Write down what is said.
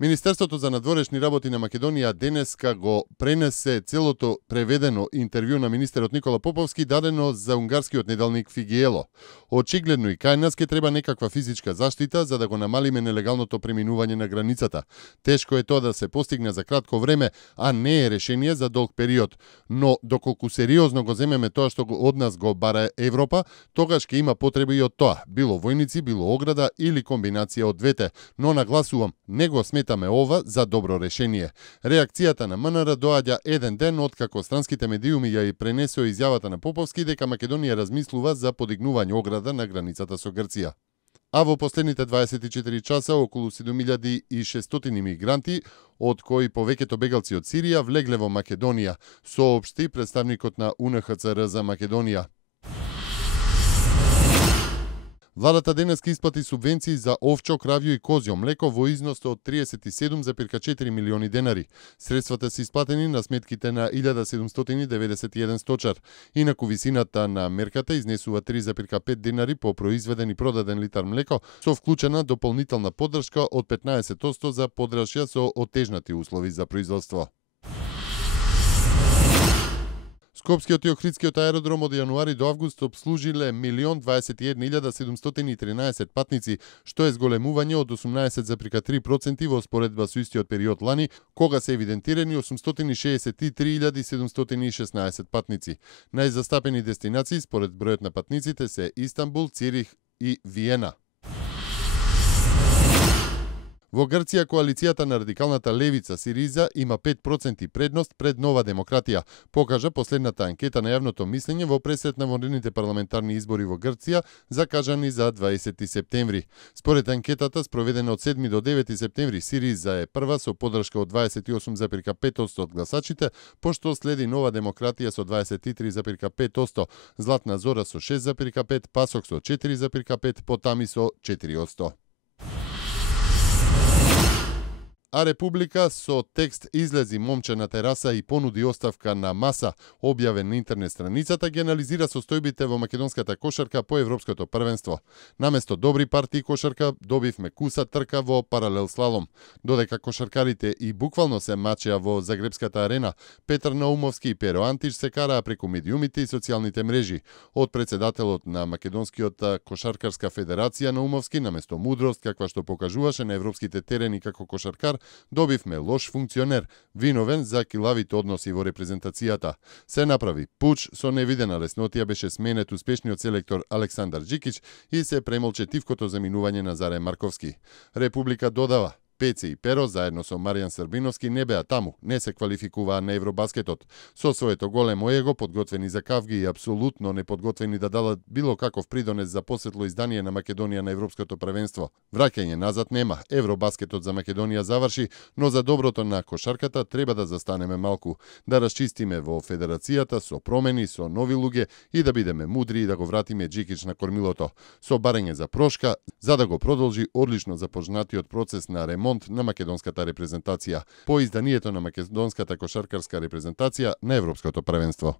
Министерството за надворешни работи на Македонија денеска го пренесе целото преведено интервју на министерот Никола Поповски дадено за унгарскиот неделник Фигиело. Очигледно и кај нас ке треба некаква физичка заштита за да го намалиме нелегалното преминување на границата. Тешко е тоа да се постигне за кратко време, а не е решение за долг период. Но доколку сериозно го земеме тоа што од нас го бара Европа, тогаш ќе има потреба и од тоа, било војници, било ограда или комбинација од двете, но нагласувам, не го сметаме ова за добро решение. Реакцијата на МНР доаѓа еден ден откако странските медиуми ја и пренесоа изјавата на Поповски дека Македонија размислува за подигнување ограда на границата со Грција. А во последните 24 часа околу 7600 мигранти, од кои повеќето бегалци од Сирија, влегле во Македонија, соопшти представникот на УНХЦР за Македонија. Владата денеска исплати субвенции за овчо, кравјо и козјо млеко во износ од 37,4 милиони денари. Средствата се исплатени на сметките на 1791 сточар. Инаку висината на мерката изнесува 3,5 денари по произведен и продаден литар млеко, со вклучена дополнителна поддршка од 15% за подрашја со отежнати услови за производство. Скопскиот и Охридскиот аеродром од јануари до август обслужиле 1,021,713 патници, што е зголемување од 18,3% во споредба со истиот период лани, кога се евидентирани 863,716 патници. Најзастапени дестинации според бројот на патниците се Истанбул, Цирих и Виена. Во Грција коалицијата на радикалната левица Сириза има 5% предност пред Нова демократија, покажа последната анкета на јавното мислење во пресрет на вонредните парламентарни избори во Грција, закажани за 20 септември. Според анкетата спроведена од 7 до 9 септември, Сириза е прва со поддршка од 28,5% од гласачите, пошто следи Нова демократија со 23,5%, Златна Зора со 6,5%, Пасок со 4,5%, Потами со 4%. А Република со текст излези момче на тераса и понуди оставка на маса, објавен на интернет страницата, ги анализира состојбите во македонската кошарка по Европското првенство. Наместо добри партии кошарка, добивме куса трка во паралел слалом. Додека кошаркарите и буквално се мачеа во Загребската арена, Петар Наумовски и Перо Антиш се караа преку медиумите и социјалните мрежи. Од председателот на Македонскиот кошаркарска федерација Наумовски, наместо мудрост, каква што покажуваше на европските терени како кошаркар, добивме лош функционер, виновен за килавите односи во репрезентацијата. Се направи пуч, со невидена леснотија беше сменет успешниот селектор Александар Джикич и се премолче тивкото заминување на Заре Марковски. Република додава: Пеце и Перо, заедно со Маријан Србиновски, не беа таму, не се квалификуваа на Евробаскетот. Со своето големо его, подготвени за кавги и апсолутно неподготвени да дадат било каков придонес за посветло издание на Македонија на Европското првенство. Враќање назад нема, Евробаскетот за Македонија заврши, но за доброто на кошарката треба да застанеме малку, да расчистиме во федерацијата со промени, со нови луѓе и да бидеме мудри и да го вратиме Джикич на кормилото, со барење за прошка, за да го продолжи одлично започнатиот процес на ремонт на македонската репрезентација по изданието на македонската кошаркарска репрезентација на Европското првенство.